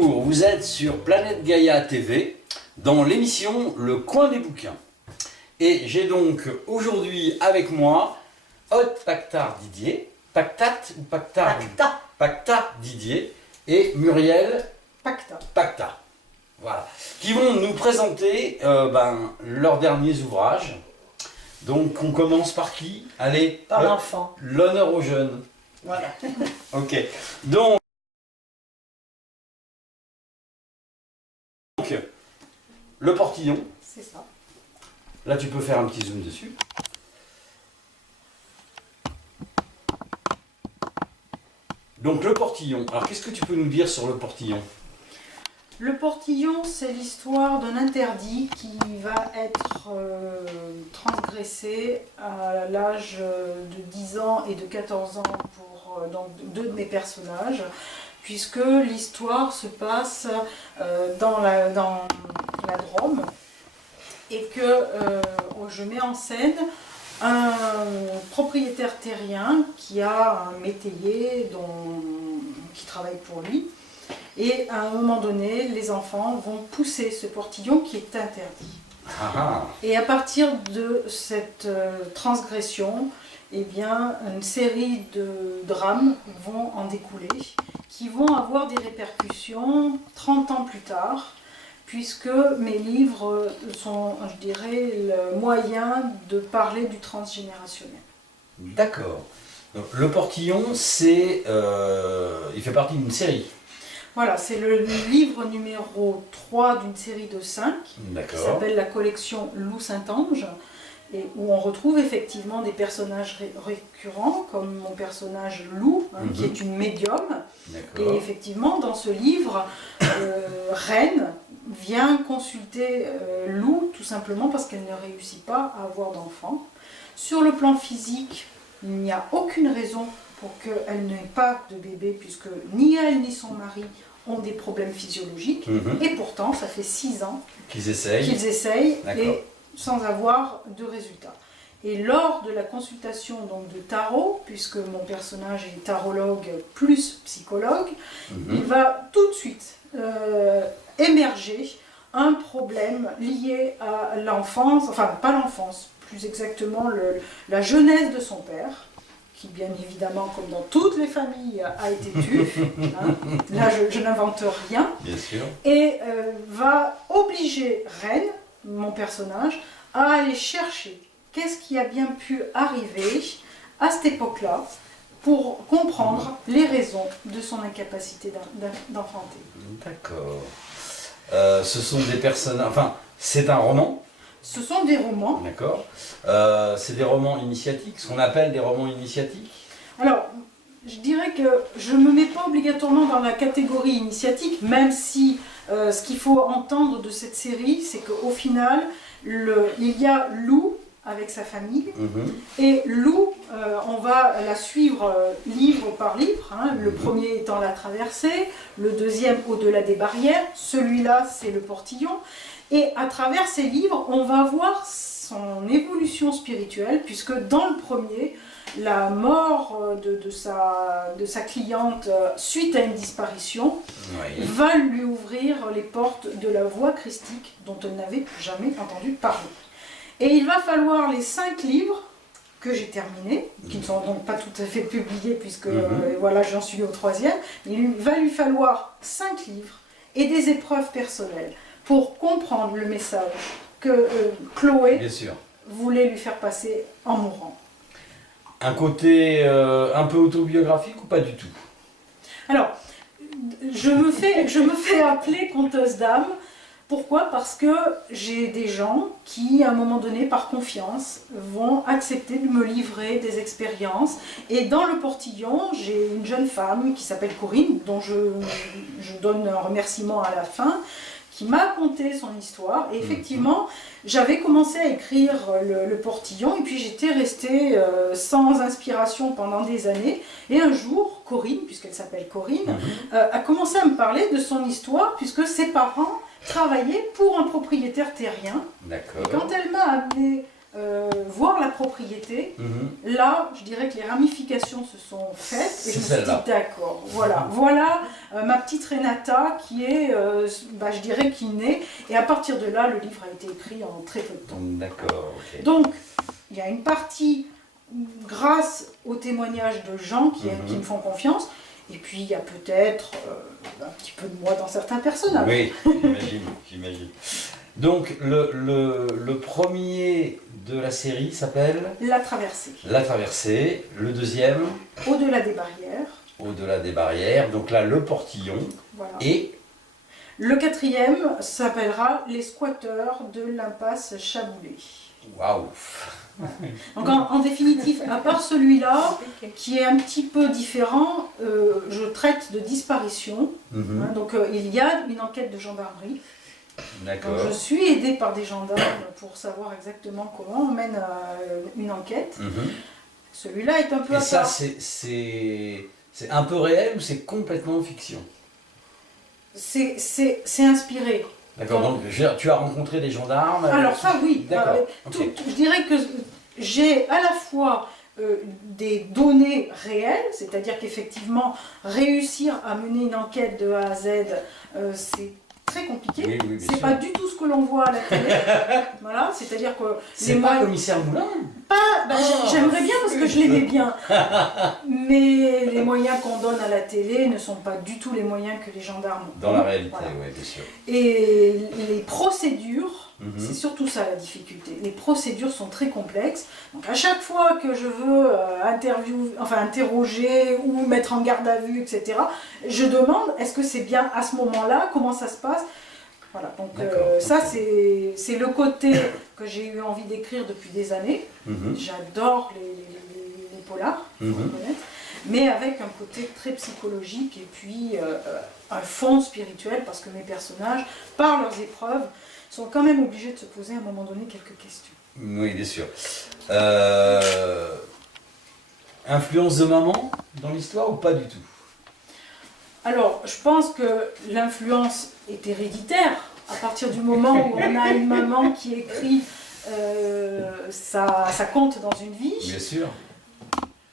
Bonjour, vous êtes sur Planète Gaïa TV dans l'émission Le Coin des Bouquins. Et j'ai donc aujourd'hui avec moi Aude Pactard Didier, Pactat ou Pactard Pactat Didier et Muriel Pacta. Voilà, qui vont nous présenter leurs derniers ouvrages. Donc on commence par qui? Allez, par l'enfant. L'honneur aux jeunes. Voilà. Ok, donc le portillon. C'est ça. Là tu peux faire un petit zoom dessus. Donc le portillon. Alors qu'est-ce que tu peux nous dire sur le portillon? Le portillon, c'est l'histoire d'un interdit qui va être transgressé à l'âge de 10 ans et de 14 ans pour deux de mes personnages, puisque l'histoire se passe dans la Drôme et que je mets en scène un propriétaire terrien qui a un métayer qui travaille pour lui. Et à un moment donné, les enfants vont pousser ce portillon qui est interdit. Et à partir de cette transgression, eh bien, une série de drames vont en découler, qui vont avoir des répercussions 30 ans plus tard, puisque mes livres sont, je dirais, le moyen de parler du transgénérationnel. D'accord. Donc, le portillon, il fait partie d'une série. Voilà, c'est le livre numéro 3 d'une série de 5, qui s'appelle la collection Loup Saint-Ange, et où on retrouve effectivement des personnages récurrents, comme mon personnage Lou, qui est une médium. Et effectivement, dans ce livre, Reine vient consulter Lou, tout simplement parce qu'elle ne réussit pas à avoir d'enfant. Sur le plan physique, il n'y a aucune raison pour qu'elle n'ait pas de bébé, puisque ni elle ni son mari ont des problèmes physiologiques. Et pourtant, ça fait 6 ans qu'ils essayent et sans avoir de résultats. Et lors de la consultation donc, de tarot, puisque mon personnage est tarologue plus psychologue, il va tout de suite émerger un problème lié à l'enfance, enfin pas l'enfance, plus exactement la jeunesse de son père, qui bien évidemment, comme dans toutes les familles, a été tue. Là, je n'invente rien. Bien sûr. Et va obliger Reine, mon personnage, à aller chercher qu'est-ce qui a bien pu arriver à cette époque-là pour comprendre les raisons de son incapacité d'enfanter. D'accord. Ce sont des personnages... Enfin, c'est un roman. Ce sont des romans. D'accord. C'est des romans initiatiques, ce qu'on appelle des romans initiatiques. Alors, je dirais que je ne me mets pas obligatoirement dans la catégorie initiatique, même si ce qu'il faut entendre de cette série, c'est qu'au final, il y a Lou avec sa famille, et Lou, on va la suivre livre par livre, le premier étant La Traversée, le deuxième Au-delà des barrières, celui-là c'est Le Portillon, et à travers ces livres, on va voir son évolution spirituelle, puisque dans le premier, la mort de sa cliente suite à une disparition va lui ouvrir les portes de la voie christique dont elle n'avait jamais entendu parler. Et il va falloir les 5 livres que j'ai terminés, qui ne sont donc pas tout à fait publiés puisque voilà, j'en suis au 3e, il va lui falloir 5 livres et des épreuves personnelles pour comprendre le message que Chloé voulait lui faire passer en mourant. Un côté un peu autobiographique ou pas du tout? Alors, je me fais appeler conteuse d'âme. Pourquoi? Parce que j'ai des gens qui, à un moment donné, par confiance, vont accepter de me livrer des expériences. Et dans le portillon, j'ai une jeune femme qui s'appelle Corinne, dont je donne un remerciement à la fin, qui m'a conté son histoire. Et effectivement, j'avais commencé à écrire le portillon, et puis j'étais restée sans inspiration pendant des années. Et un jour, Corinne, puisqu'elle s'appelle Corinne, a commencé à me parler de son histoire, puisque ses parents travaillait pour un propriétaire terrien. D'accord. Et quand elle m'a amené voir la propriété. Là, je dirais que les ramifications se sont faites et je me suis dit d'accord, voilà ma petite Renata qui est, je dirais, qui naît. Et à partir de là, le livre a été écrit en très peu de temps. D'accord. Okay. Donc, il y a une partie grâce aux témoignages de gens qui me font confiance. Et puis, il y a peut-être un petit peu de moi dans certains personnages. Oui, j'imagine. Donc, le premier de la série s'appelle La Traversée. La Traversée. Le deuxième Au-delà des barrières. Au-delà des barrières. Donc là, le portillon. Voilà. Et le quatrième s'appellera Les squatteurs de l'impasse Chaboulé. Waouh. Voilà. Donc en définitive, à part celui-là, qui est un petit peu différent, je traite de disparition. Donc il y a une enquête de gendarmerie. D'accord. Je suis aidée par des gendarmes pour savoir exactement comment on mène une enquête. Celui-là est un peu à part. Et ça, c'est un peu réel ou c'est complètement fiction? C'est inspiré. D'accord, donc tu as rencontré des gendarmes? Alors ça oui, d'accord. Je dirais que j'ai à la fois des données réelles, c'est-à-dire qu'effectivement réussir à mener une enquête de A à Z, c'est très compliqué. Oui, c'est pas du tout ce que l'on voit à la télé. Voilà, c'est-à-dire que c'est pas Commissaire Moulin. J'aimerais bien parce que je l'aimais bien. Mais les moyens qu'on donne à la télé ne sont pas du tout les moyens que les gendarmes ont. Dans la réalité, oui, bien sûr. Et les procédures, c'est surtout ça la difficulté. Les procédures sont très complexes. Donc à chaque fois que je veux interroger ou mettre en garde à vue, etc., je demande est-ce que c'est bien à ce moment-là, comment ça se passe. Voilà, donc ça c'est le côté que j'ai eu envie d'écrire depuis des années. J'adore les polars, faut reconnaître, mais avec un côté très psychologique et puis un fond spirituel parce que mes personnages, par leurs épreuves, sont quand même obligés de se poser à un moment donné quelques questions. Oui, bien sûr. Influence de maman dans l'histoire ou pas du tout? Alors, je pense que l'influence est héréditaire. À partir du moment où on a une maman qui écrit, ça compte dans une vie. Bien sûr.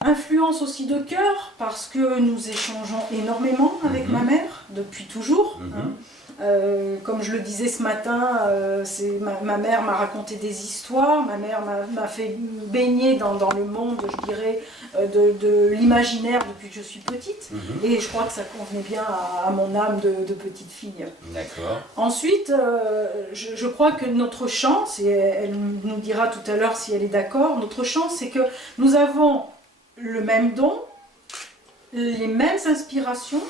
Influence aussi de cœur, parce que nous échangeons énormément avec ma mère, depuis toujours. Comme je le disais ce matin, ma mère m'a raconté des histoires, ma mère m'a fait baigner dans le monde, je dirais, de l'imaginaire depuis que je suis petite. Et je crois que ça convenait bien à mon âme de petite fille. D'accord. Ensuite, je crois que notre chance, et elle nous dira tout à l'heure si elle est d'accord, notre chance c'est que nous avons le même don, les mêmes inspirations.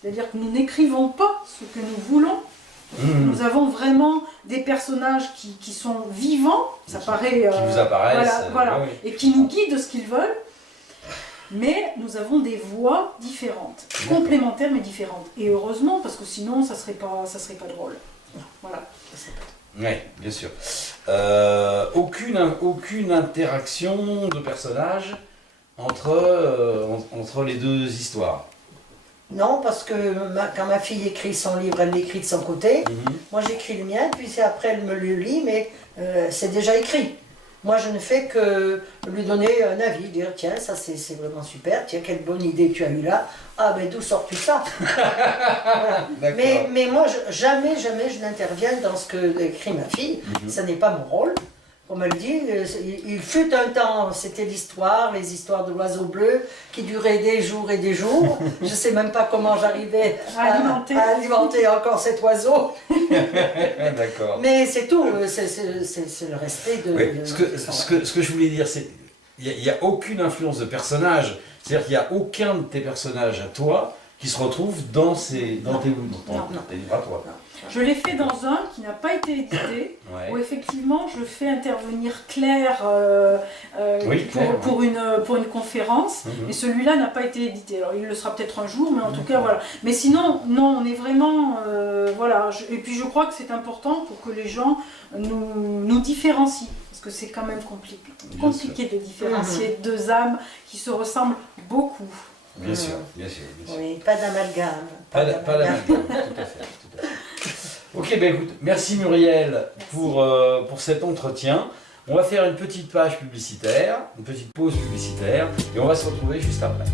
C'est-à-dire que nous n'écrivons pas ce que nous voulons. Nous avons vraiment des personnages qui sont vivants, ça paraît... qui vous apparaissent. Voilà, et qui nous guident ce qu'ils veulent. Mais nous avons des voix différentes, complémentaires mais différentes. Et heureusement, parce que sinon, ça serait pas drôle. Voilà. Oui, bien sûr. Aucune interaction de personnages entre les deux histoires. Non, parce que quand ma fille écrit son livre, elle l'écrit de son côté. Moi, j'écris le mien, puis après, elle me le lit, mais c'est déjà écrit. Moi, je ne fais que lui donner un avis, dire tiens, ça c'est vraiment super, tiens, quelle bonne idée tu as eue là. Ah, ben d'où sors-tu ça? Voilà. Mais moi, jamais je n'interviens dans ce que écrit ma fille. Ça n'est pas mon rôle. Comme elle dit, il fut un temps, c'était l'histoire, les histoires de l'oiseau bleu qui duraient des jours et des jours. Je ne sais même pas comment j'arrivais à alimenter encore cet oiseau. D'accord. Mais c'est tout, c'est le respect de... Oui. Ce que je voulais dire, c'est qu'il n'y a aucune influence de personnage. C'est-à-dire qu'il n'y a aucun de tes personnages à toi qui se retrouve dans tes livres à toi. Non. Je l'ai fait dans un qui n'a pas été édité, où effectivement je fais intervenir Claire, pour une conférence, et celui-là n'a pas été édité. Alors il le sera peut-être un jour, mais en tout cas voilà. Mais sinon, non, on est vraiment... voilà. Et puis je crois que c'est important pour que les gens nous différencient, parce que c'est quand même compliqué de différencier deux âmes qui se ressemblent beaucoup. Bien sûr. Oui, pas d'amalgame. Pas d'amalgame, tout à fait. Ok, ben écoute, merci Muriel pour cet entretien. On va faire une petite page publicitaire, une petite pause publicitaire, et on va se retrouver juste après.